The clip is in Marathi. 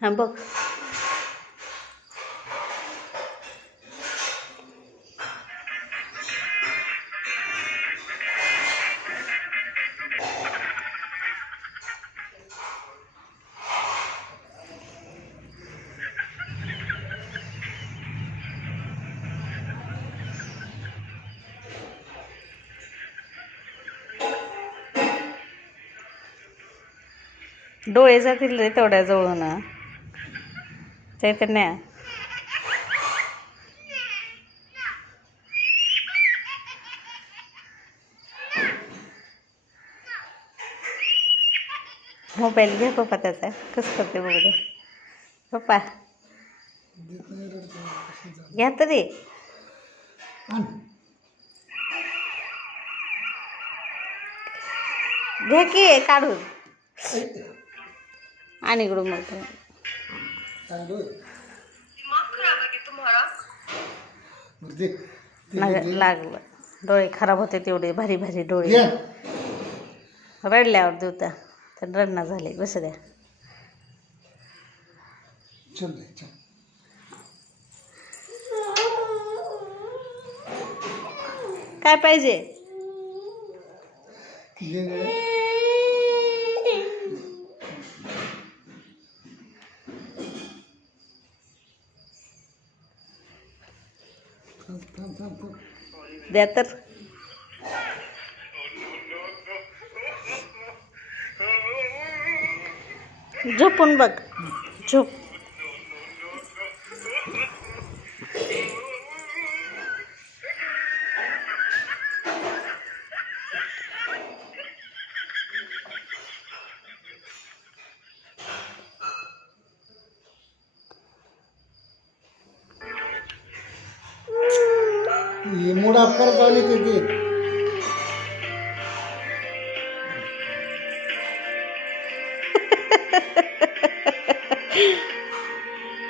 हां बघ. डोळे जातील रे तेवढ्या जवळून चैतन्य. मोबाईल घे पप्पा त्याचा. कसं करते बघू दे पप्पा. घ्या तरी. घ्या की काढून आणि इकडून मग लागलं. डोळे खराब होते तेवढे भारी भारी डोळे. रडल्यावर देऊ तर रडणं झाले. बस द्या. काय पाहिजे. द्या तर. झोपून बघ. झोप. मूड ऑफ कर चालू ते